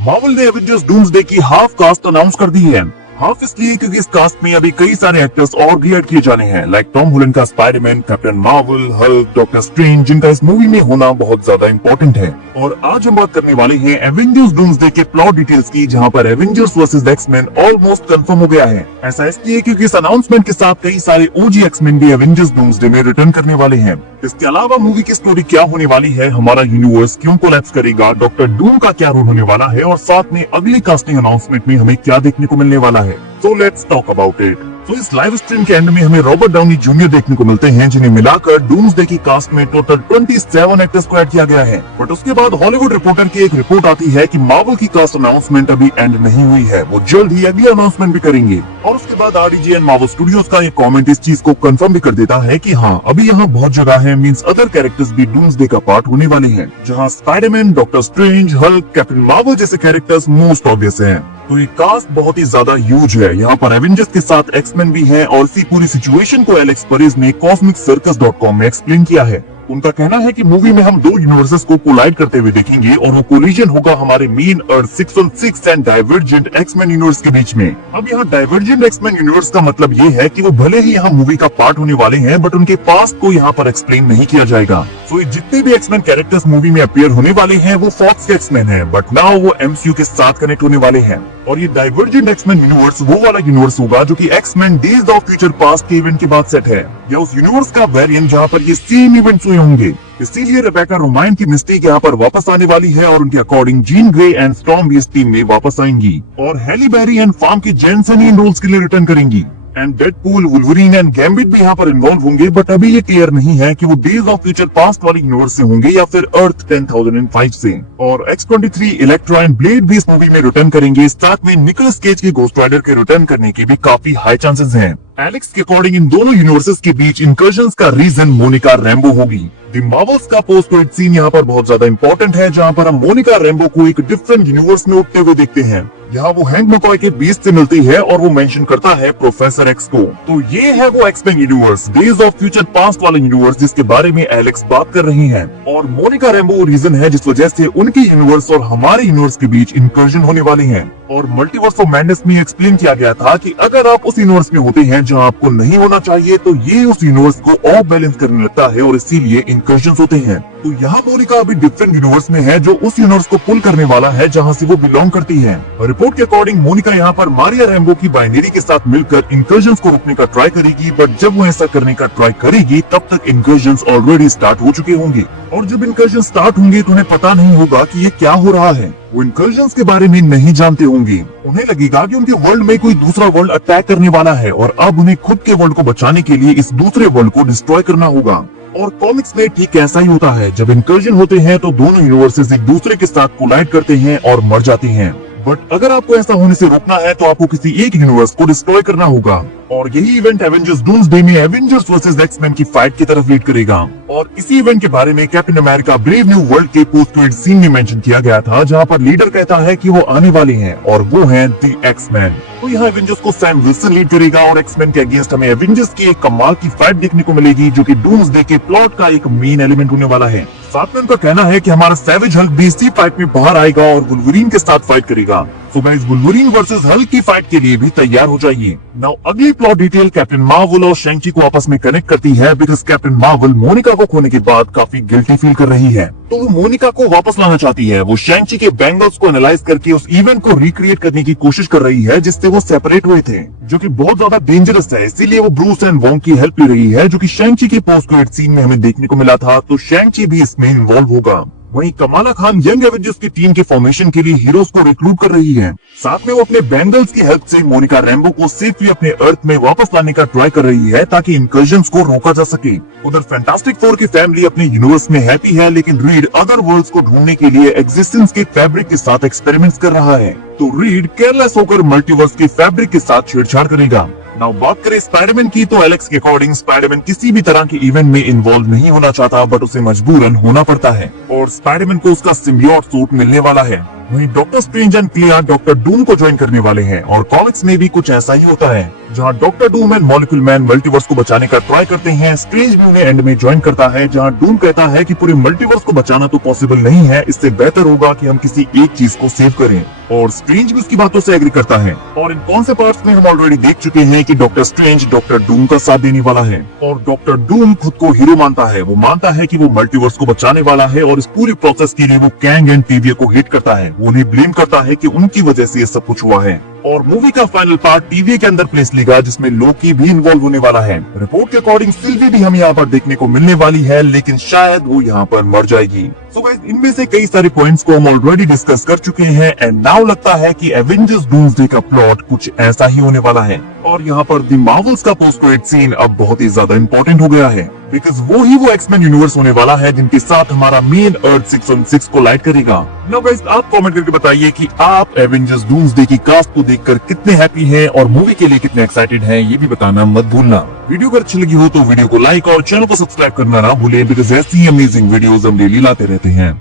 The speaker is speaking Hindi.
मार्वल ने एवेंजर्स डूम्सडे की हाफ कास्ट अनाउंस कर दी है। हाफ इसलिए क्योंकि इस कास्ट में अभी कई सारे एक्टर्स और भी ऐड किए जाने हैं, लाइक टॉम हॉलैंड का Spiderman, captain Marvel, Hulk, doctor strange, जिनका इस मूवी में होना बहुत ज्यादा इम्पोर्टेंट है। और आज हम बात करने वाले हैं एवेंजर्स डूम्सडे के प्लॉट डिटेल्स की, जहां पर Avengers versus X-Men almost confirm हो गया है। ऐसा इसलिए क्योंकि इस अनाउंसमेंट के साथ कई सारे ओजी एक्समैन भी एवेंजर्स डूम्सडे में रिटर्न करने वाले हैं। इसके अलावा मूवी की स्टोरी क्या होने वाली है, हमारा यूनिवर्स क्यों कोलैप्स करेगा, डॉक्टर डूम का क्या रोल होने वाला है, और साथ में अगली कास्टिंग अनाउंसमेंट में हमें क्या देखने को मिलने वाला है। So let's talk about it. तो इस लाइव स्ट्रीम के एंड में हमें रॉबर्ट डाउनी जूनियर देखने को मिलते हैं, जिन्हें मिलाकर डूम्सडे की कास्ट में टोटल 27 एक्टर्स को ऐड किया गया है। बट उसके बाद हॉलीवुड रिपोर्टर की एक रिपोर्ट आती है कि मार्वल की कास्ट अनाउंसमेंट अभी एंड नहीं हुई है, वो जल्द ही अगली अनाउंसमेंट भी करेंगे। और उसके बाद आरडीजे एंड मार्वल स्टूडियोज का एक कमेंट इस चीज को कंफर्म भी कर देता है कि हाँ, अभी यहाँ बहुत जगह है, मींस अदर कैरेक्टर्स भी डूम्सडे का पार्ट होने वाले हैं, जहाँ Spiderman, doctor strange, Hulk, captain Marvel जैसे कैरेक्टर्स मोस्ट ऑब्वियस हैं। तो ये कास्ट बहुत ही ज्यादा ह्यूज है। यहाँ पर एवेंजर्स के साथ एक्समैन भी है, और इसी पूरी सिचुएशन को एलेक्स परेज ने cosmiccircus.com में एक्सप्लेन किया है। उनका कहना है कि मूवी में हम दो यूनिवर्सेस को कोलाइड करते हुए देखेंगे, और वो कोलिजन होगा हमारे main Earth 616 and divergent X-Men universe के बीच में। अब यहाँ डाइवर्जेंट एक्समैन यूनिवर्स का मतलब ये है कि वो भले ही यहाँ मूवी का पार्ट होने वाले हैं, बट उनके पास्ट को यहाँ पर एक्सप्लेन नहीं किया जाएगा। तो जितने भी एक्समैन कैरेक्टर्स मूवी में अपीयर होने वाले हैं वो फॉक्स के एक्समैन है, बट नाउ वो एमसीयू के साथ कनेक्ट होने वाले हैं। और ये डाइवर्जेंट एक्समैन यूनिवर्स वो वाला यूनिवर्स होगा जो कि X-Men days of future past के इवेंट के बाद सेट है, या उस यूनिवर्स का वेरिएंट जहाँ पर ये सेम इवेंट्स हुए होंगे। इसीलिए रेबेका रोमाइन की मिस्टिक यहाँ पर वापस आने वाली है, और उनके according Jean Grey and storm भी इस टीम में वापस आएंगी, और हैली बेरी एंड फार्म की जेनसन इन रोल्स के लिए रिटर्न करेंगी। And Deadpool, Wolverine and gambit भी यहाँ पर इन्वॉल्व होंगे, बट अभी ये क्लियर नहीं है कि वो डेज ऑफ फ्यूचर पास्ट वाले यूनिवर्स से होंगे या फिर अर्थ 10005 से। और X-23, इलेक्ट्रा एंड ब्लेड भी इस मूवी में रिटर्न करेंगे। साथ में निकोलस केज के घोस्ट राइडर के रिटर्न करने के भी काफी हाई चांसेस हैं। एलेक्स के अकॉर्डिंग इन दोनों यूनिवर्सेस के बीच इंकर्जन्स का रीजन मोनिका रैम्बो होगी। द मार्वल्स का पोस्ट क्रेडिट सीन यहाँ पर बहुत ज्यादा इंपॉर्टेंट है, जहाँ पर हम मोनिका रैम्बो को एक डिफरेंट यूनिवर्स में उठते हुए देखते हैं। यहाँ वो हैंक मैकॉय के बीस्ट से मिलती है, और वो मेंशन करता है प्रोफेसर एक्स को। तो ये है वो X-Men universe, days of future past वाला यूनिवर्स, जिसके बारे में एलेक्स बात कर रही हैं। और मोनिका रैम्बो रीजन है जिस वजह से उनकी यूनिवर्स और हमारे यूनिवर्स के बीच इंकर्जन होने वाले हैं। और मल्टीवर्स ऑफ मैडनेस में एक्सप्लेन किया गया था कि अगर आप उस यूनिवर्स में होते हैं जहां आपको नहीं होना चाहिए, तो ये उस यूनिवर्स को ऑफ बैलेंस करने लगता है, और इसीलिए इंकर्जन होते हैं। तो यहाँ मोनिका अभी डिफरेंट यूनिवर्स में है, जो उस यूनिवर्स को पुल करने वाला है जहाँ से वो बिलोंग करती है। रिपोर्ट के अकॉर्डिंग मोनिका यहाँ पर मारिया रैम्बो की बाइनरी के साथ मिलकर इंकर्जन्स को रोकने का ट्राई करेगी, बट जब वो ऐसा करने का ट्राई करेगी तब तक इंकर्जन्स ऑलरेडी स्टार्ट हो चुके होंगे। और जब इंकर्जन स्टार्ट होंगे तो उन्हें पता नहीं होगा कि ये क्या हो रहा है। वो इंकर्जन्स के बारे में नहीं जानते होंगे। उन्हें लगेगा कि उनके वर्ल्ड में कोई दूसरा वर्ल्ड अटैक करने वाला है, और अब उन्हें खुद के वर्ल्ड को बचाने के लिए इस दूसरे वर्ल्ड को डिस्ट्रॉय करना होगा। और कॉमिक्स में ठीक ऐसा ही होता है, जब इंकर्जन होते हैं तो दोनों यूनिवर्सेस एक दूसरे के साथ कोलाइड करते हैं और मर जाते हैं। बट अगर आपको ऐसा होने से रोकना है तो आपको किसी एक यूनिवर्स को डिस्ट्रॉय करना होगा, और यही इवेंट एवेंजर्स डूम्सडे में एवेंजर्स वर्सेस एक्समैन की फाइट की तरफ लीड करेगा। और इसी इवेंट के बारे में captain America brave new world के पोस्ट क्रेडिट सीन में मेंशन किया गया था, जहां पर लीडर कहता है कि वो आने वाले हैं, और वो हैं द एक्समैन। तो यहाँ एवेंजर्स को सैम विल्सन लीड करेगा, और एक्समैन के अगेंस्ट हमें एवेंजर्स की एक कमाल की फाइट देखने को मिलेगी, जो कि डूम्सडे के प्लॉट का एक मेन एलिमेंट होने वाला है। साथ में उनका कहना है कि हमारा सैवेज हल्क भी इसी फाइट में बाहर आएगा और वुल्वरीन के साथ फाइट करेगा। तो गाइस, वुल्वरीन वर्सेस हल्क की फाइट के लिए भी तैयार हो जाइए। नाउ अगली प्लॉट डिटेल कैप्टन मार्वल और शैंग-ची को आपस में कनेक्ट करती है, बिकॉज कैप्टन मार्वल मोनिका को खोने के बाद काफी गिल्टी फील कर रही है। तो वो मोनिका को वापस लाना चाहती है। वो शैंग-ची के बैंगल्स को एनालाइज करके उस इवेंट को रिक्रिएट करने की कोशिश कर रही है जिससे वो सेपरेट हुए थे, जो कि बहुत ज्यादा डेंजरस है। इसीलिए वो ब्रूस एंड वोंग की हेल्प ले रही है, जो कि शैंग-ची के पोस्ट क्रेडिट सीन में हमें देखने को मिला था। तो शैंग-ची भी इसमें इन्वॉल्व होगा। वहीं कमाला खान यंग एवेंजर्स की टीम के फॉर्मेशन के लिए हीरोज को रिक्रूट कर रही है। साथ में वो अपने बैंगल्स की हेल्प से मोनिका रैम्बो को सेफली अपने अर्थ में वापस लाने का ट्राई कर रही है, ताकि इंकर्जन्स को रोका जा सके। उधर फैंटास्टिक फोर की फैमिली अपने यूनिवर्स में हैप्पी है, लेकिन रीड अदर वर्ल्ड्स को ढूंढने के लिए एग्जिस्टेंस के फैब्रिक के साथ एक्सपेरिमेंट्स कर रहा है। तो रीड केयरलेस होकर मल्टीवर्स के फैब्रिक के साथ छेड़छाड़ करेगा। नाउ बात करें स्पाइडरमैन की, तो एलेक्स के अकॉर्डिंग स्पाइडरमैन किसी भी तरह के इवेंट में इन्वॉल्व नहीं होना चाहता, बट उसे मजबूरन होना पड़ता है, और स्पाइडरमैन को उसका सिम्बियोट सूट मिलने वाला है। वहीं doctor strange and clear doctor Doom को ज्वाइन करने वाले हैं और कॉमिक्स में भी कुछ ऐसा ही होता है, जहां doctor Doom and molecule man multiverse को बचाने का ट्राई करते हैं। स्ट्रेंज भी उन्हें एंड में ज्वाइन करता है, जहां डूम कहता है कि पूरे मल्टीवर्स को बचाना तो पॉसिबल नहीं है, इससे बेहतर होगा कि हम किसी एक चीज को सेव करें। और स्ट्रेंज भी उसकी बातों से एग्री करता है। और इन कौन से पार्ट्स में हम ऑलरेडी देख चुके हैं कि डॉक्टर स्ट्रेंज डॉक्टर डूम का साथ देने वाला है और डॉक्टर डूम खुद को हीरो मानता है। वो मानता है कि वो मल्टीवर्स को बचाने वाला है और इस पूरी प्रोसेस के लिए वो कैंग एंड टीवीए को हेट करता है। वो उन्हें ब्लेम करता है कि उनकी वजह से ये सब कुछ हुआ है। और मूवी का फाइनल पार्ट टीवीए के अंदर प्लेस लेगा, जिसमें लोकी भी इन्वॉल्व होने वाला है। रिपोर्ट के अकॉर्डिंग सिल्वी भी हम यहाँ पर देखने को मिलने वाली है, लेकिन शायद वो यहाँ पर मर जाएगी। सो गाइस, इनमें से कई सारे पॉइंट्स को हम ऑलरेडी डिस्कस कर चुके हैं एंड नाउ लगता है कि एवेंजर्स डूम्सडे का प्लॉट कुछ ऐसा ही होने वाला है। और यहाँ पर द मार्वल्स का पोस्ट क्रेडिट सीन अब बहुत ही ज्यादा इंपॉर्टेंट हो गया है, बिकॉज वो एक्समैन यूनिवर्स होने वाला है जिनके साथ हमारा मेन अर्थ 616 को लाइट करेगा। नाउ गाइस, आप कमेंट करके बताइए कि आप एवेंजर्स डूम्सडे की कास्ट को देखकर कितने हैप्पी हैं और मूवी के लिए कितने एक्साइटेड हैं, ये भी बताना मत भूलना। वीडियो अगर अच्छी लगी हो तो वीडियो को लाइक और चैनल को सब्सक्राइब करना ना भूलें, बिकॉज ऐसी अमेजिंग वीडियोस हम डेली लाते रहते हैं।